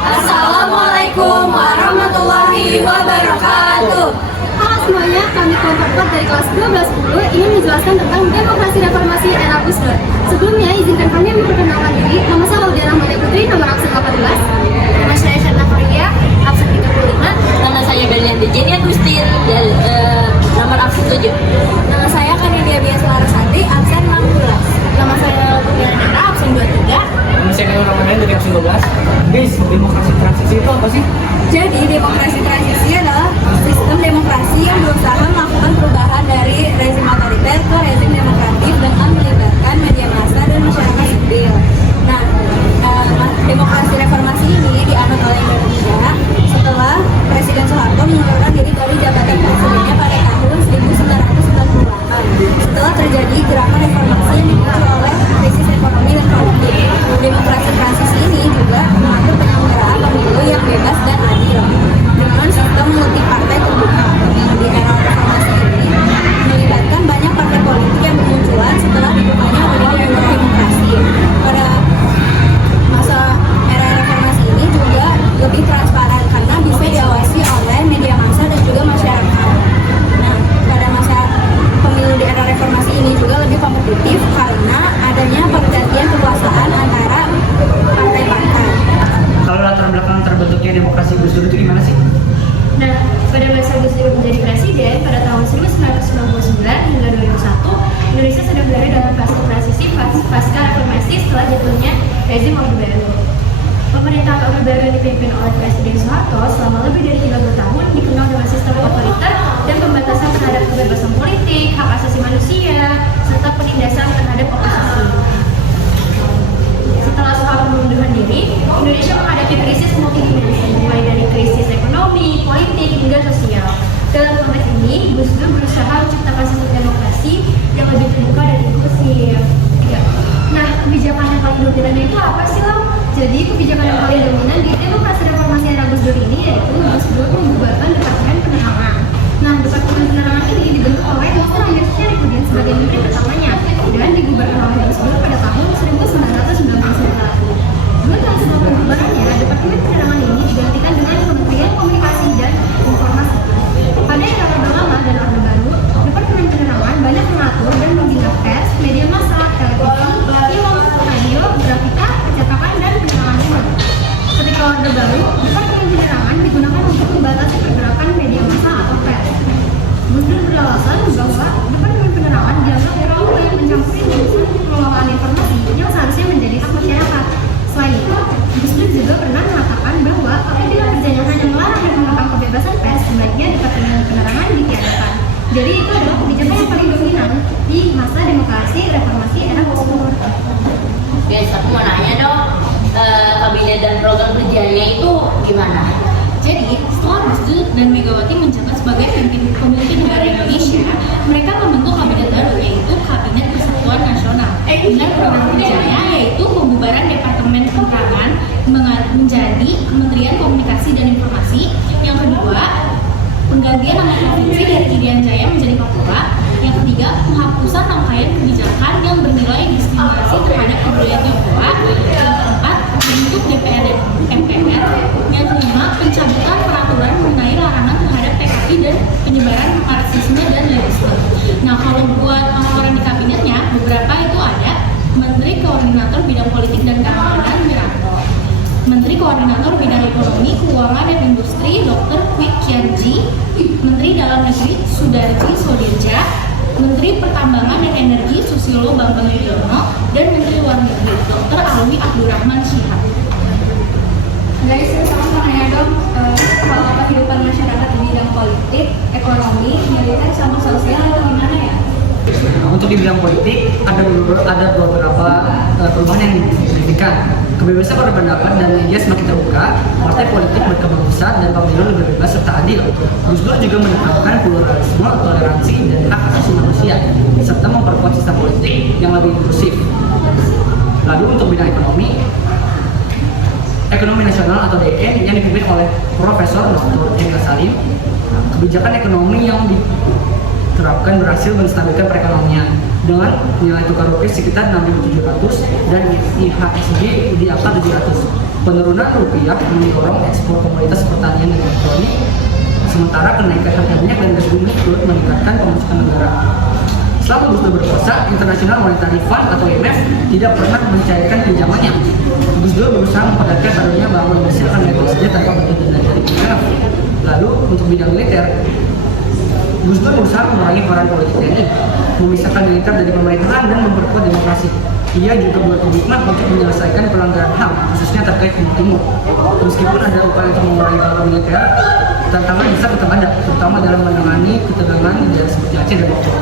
Assalamualaikum warahmatullahi wabarakatuh. Halo semuanya, kami kelompok 4 dari kelas 1210 ingin menjelaskan tentang demokrasi reformasi era Gus Dur. Sebelumnya, izinkan kami memperkenalkan diri. Nama saya Aulia Rahmada Putri, nomor absen 18. Nama saya Syarna Faria, absen 35. Nama saya Belian Dejeni Agustin, nomor absen 7. Nama saya Kanidia Bias Larasati, absen 16. Nama saya Putri Nara, absen 23. Nama saya Kanidia Ramadan dari absen 12. Guys, demokrasi transisi itu apa sih? Jadi, demokrasi transisi adalah sistem demokrasi yang berusaha melakukan perubahan dari rezim otoriter ke rezim demokratis dengan melibatkan media massa dan masyarakat sipil. Nah, demokrasi reformasi ini dianut oleh Indonesia setelah Presiden Soeharto mengundurkan diri dari jabatan presidennya pada tahun 1998. Setelah terjadi gerakan reformasi yang dipicu oleh krisis ekonomi dan politik, demokrasi transisi ini juga mengatur penyelenggaraan pemilu yang bebas dan adil dengan sistem multi-partai terbuka. Di era reformasi ini melibatkan banyak partai politik yang bermunculan setelah dibukanya ruang demokrasi. Pada masa era reformasi ini juga lebih transparan karena bisa diawasi oleh media massa dan juga masyarakat. Nah, pada masa pemilu di era reformasi ini juga lebih kompetitif karena adanya pergantian kekuasaan antara partai-partai. Kalau latar belakang terbentuknya demokrasi Gus Dur itu gimana sih? Nah, pada masa Gus Dur menjadi presiden pada tahun 1999 hingga 2001, Indonesia sedang berada dalam fase transisi pasca reformasi setelah jatuhnya rezim Orde Baru. Pemerintahan Orde Baru yang dipimpin oleh Presiden Soeharto selama lebih dari 30 tahun dikenal dengan sistem otoriter dan pembatasan terhadap kebebasan politik, hak asasi manusia, serta penindasan terhadap oposisi. Setelah Soeharto mengundurkan diri, Indonesia menghadapi krisis multidimensi, mulai dari krisis ekonomi, politik, hingga sosial. Dalam konteks ini, Gus Dur berusaha menciptakan sistem demokrasi yang lebih terbuka dan inklusif. Ya. Nah, kebijakan yang paling dominan itu apa sih, Lam? Jadi, kebijakan yang paling dominan di demokrasi reformasi era Gus Dur ini yaitu Gus Dur membubarkan Departemen Penerangan. Nah, Departemen Penerangan ini dibentuk oleh Dr. Amir Syarifuddin sebagai menteri pertamanya dan digubarkan oleh Gus Dur pada tahun 1991. Setelah pembubarannya, Departemen Penerangan ini digantikan dengan Kementerian Komunikasi dan Informasi. Pada era Orde Lama dan Orde Baru, Departemen Penerangan banyak mengatur dan membina pers, media massa, televisi, film, radio, grafika, percetakan, dan penerangan umum. Ketika Orde Baru, Departemen Penerangan digunakan untuk membatasi pergerakan media massa atau pers. Gus Dur beralasan bahwa Departemen Penerangan dianggap terlalu banyak mencampuri urusan pengelolaan informasi yang seharusnya menjadi hak masyarakat. Selain itu, Gus Dur juga pernah mengatakan bahwa apabila kerjanya hanya melarang dan mengekang kebebasan pers, sebaiknya Departemen Penerangan ditiadakan. Jadi itu adalah kebijakan yang paling dominan di masa demokrasi reformasi era Gus Dur. Guys, aku mau nanya dong, kabinet dan program kerjanya itu gimana? Jadi, setelah Gus Dur dan Megawati menjabat sebagai pemimpin negara Indonesia, mereka membentuk kabinet baru yaitu Kabinet Persatuan Nasional. Dengan program kerjanya yaitu pembubaran Departemen Penerangan menjadi Kementerian Komunikasi dan Informasi. Yang kedua, penggantian nama provinsi dari Irian Jaya menjadi Papua. Yang ketiga, penghapusan rangkaian kebijakan yang bernilai diskriminasi terhadap kebudayaan Tionghoa. Yang keempat, bentuk DPR dan MPR. Yang kelima, pencabutan peraturan mengenai larangan terhadap PKI dan penyebaran marxisme dan leninisme. Nah, kalau buat orang-orang di kabinetnya, beberapa itu ada Menteri Koordinator Bidang Politik dan Keamanan Wiranto, Menteri Koordinator Bidang Ekonomi, Keuangan dan Industri Dr. Kwik Kianji, Menteri Dalam Negeri Sudarji Sodirja, Menteri Pertambangan dan Energi Susilo Bambang Yudhoyono, dan Menteri Luar Negeri Dr. Alwi Abdurrahman Shihab. Guys, saya mau nanya dong, hal apa kehidupan masyarakat di bidang politik, ekonomi, militer, sama sosial itu gimana ya? Untuk di bidang politik ada beberapa perubahan yang signifikan. Kebebasan berpendapat dan media semakin terbuka, partai politik berkembang besar dan pemilu lebih bebas serta adil. Gus Dur juga menekankan pluralisme, toleransi, dan hak asasi manusia, serta memperkuat sistem politik yang lebih inklusif. Lalu untuk bidang ekonomi nasional atau DN yang dipimpin oleh Profesor Dr. Hendra Salim, kebijakan ekonomi yang diterapkan berhasil menstabilkan perekonomian dengan nilai tukar rupiah sekitar 6.700 dan IHSG di angka 700. Penurunan rupiah mendorong ekspor komoditas pertanian dan elektronik, sementara kenaikan harga minyak dan gas bumi turut meningkatkan pemasukan negara. Selama Gus Dur berkuasa, International Monetary Fund atau IMF tidak pernah mencairkan pinjamannya. Gus Dur berusaha memperlihatkan barunya bahwa Indonesia akan baik saja tanpa bantuan dari IMF. Lalu untuk bidang militer, Gus Dur berusaha mengurangi peran politik TNI, memisahkan militer dari pemerintahan dan memperkuat demokrasi. Ia juga berkomitmen untuk menyelesaikan pelanggaran HAM, khususnya terkait Timur Timur. Meskipun ada upaya untuk mengurangi peran militer, tantangan bisa tetap ada, terutama dalam menangani ketegangan di daerah seperti Aceh dan Papua.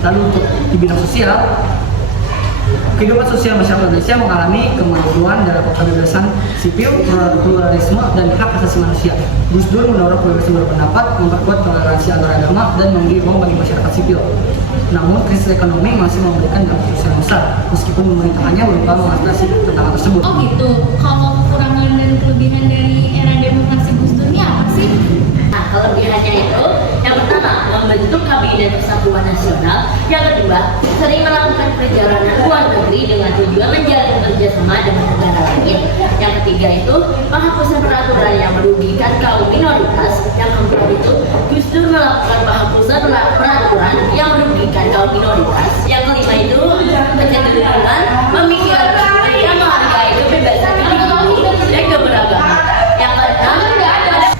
Lalu untuk di bidang sosial, kehidupan sosial masyarakat Indonesia mengalami kemajuan dalam kebebasan sipil, pluralisme, dan hak asasi manusia. Gus Dur mendorong kebebasan berpendapat, memperkuat toleransi antar agama, dan memberi ruang bagi masyarakat sipil. Namun, krisis ekonomi masih memberikan dampak sosial besar, meskipun pemerintahannya berusaha mengatasi tantangan tersebut. Oh gitu, kalau kekurangan dan kelebihan dari era demokrasi Gus Dur ini apa sih? Nah, kelebihannya itu yang pertama membentuk kabinet persatuan nasional, yang kedua sering melakukan perjalanan luar negeri dengan tujuan menjalin kerjasama dengan negara lain, yang ketiga itu penghapusan peraturan yang merugikan kaum minoritas, yang keempat itu Gus Dur melakukan penghapusan peraturan yang merugikan kaum minoritas, yang kelima itu kecenderungan memikirkan mereka menghargai kebebasan individu dan keberagaman, yang keenam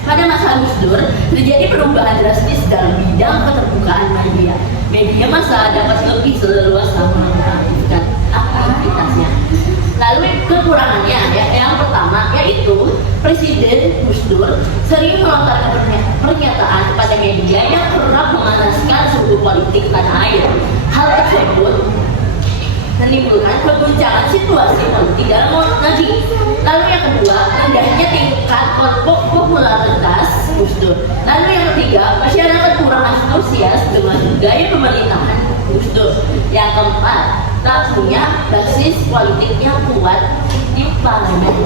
pada masa Gus Dur terjadi perubahan drastis dalam bidang keterbukaan media. Media massa dapat lebih leluasa melakukan aktivitasnya. Lalu kekurangannya yang pertama yaitu Presiden Gus Dur sering melontarkan pernyataan kepada media yang kerap memanaskan suhu politik tanah air. Hal tersebut menimbulkan keguncangan situasi politik dalam negeri. Lalu yang kedua, rendahnya tingkat popularitas Gus Dur. Lalu yang ketiga, masyarakat kurang antusias dengan gaya pemerintahan Gus Dur. Yang keempat, tak punya basis politik yang kuat di parlemen.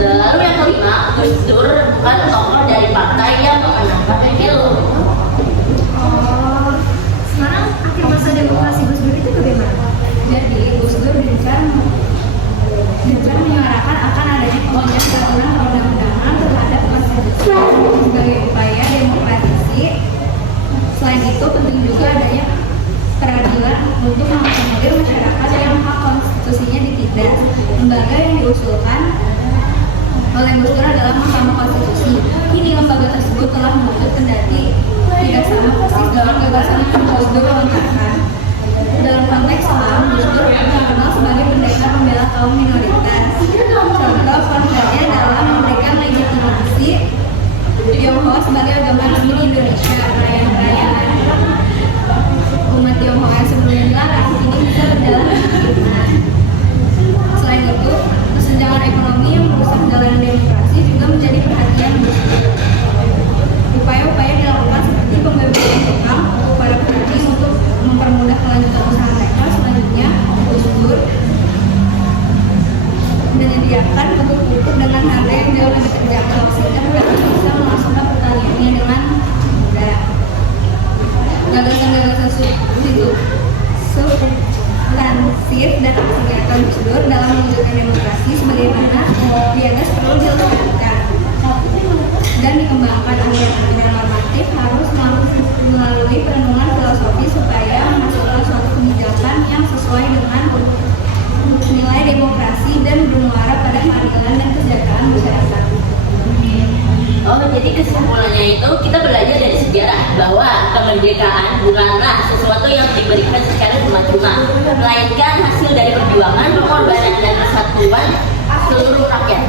Lalu yang kelima, Gus Dur bukan tokoh dari partai yang memenangkan pemilu. Sekarang akhir masa demokrasi Gus Dur itu bagaimana? Jadi, Gus Dur berencana menyuarakan akan adanya pemilihan peraturan perundang-undangan terhadap konstitusi sebagai upaya demokratisasi. Selain itu, penting juga adanya peradilan untuk mengakomodir masyarakat yang hak konstitusinya ditindas. Lembaga yang diusulkan oleh Gus Dur adalah Mahkamah Konstitusi. Kini lembaga tersebut telah membentuk kendati tidak sama persis dengan gagasan yang Gus Dur lontarkan. Dalam konteks Islam, Gus Dur dikenal sebagai pendekar pembela kaum minoritas. Contoh konkretnya adalah memberikan legitimasi Tionghoa sebagai agama resmi di Indonesia. Perayaan umat Tionghoa yang sebelumnya dilarang kini bisa berjalan dengan benar. Selain itu, kesenjangan ekonomi yang merusak jalanan demokrasi juga menjadi perhatian Gus Dur. Upaya-upaya dilakukan seperti pembebasan hutang kepada petani untuk mempermudah kelanjutan usaha mereka. Selanjutnya, Gus Dur menyediakan pupuk dengan harga yang jauh lebih terjangkau sehingga petani bisa melangsungkan pertaniannya dengan mudah. Gagasan-gagasan substansif dan aksi nyata Gus Dur dalam mewujudkan demokrasi sebagaimana diatas perlu dilestarikan dan dikembangkan. Aliran-aliran normatif harus melalui perenungan filosofi supaya menghasilkan suatu kebijakan yang sesuai dengan nilai demokrasi dan bermuara pada keadilan dan kesejahteraan masyarakat. Oh, jadi kesimpulannya itu kita belajar dari sejarah bahwa kemerdekaan bukanlah sesuatu yang diberikan secara cuma-cuma, melainkan hasil dari perjuangan, pengorbanan dan kesatuan seluruh rakyat.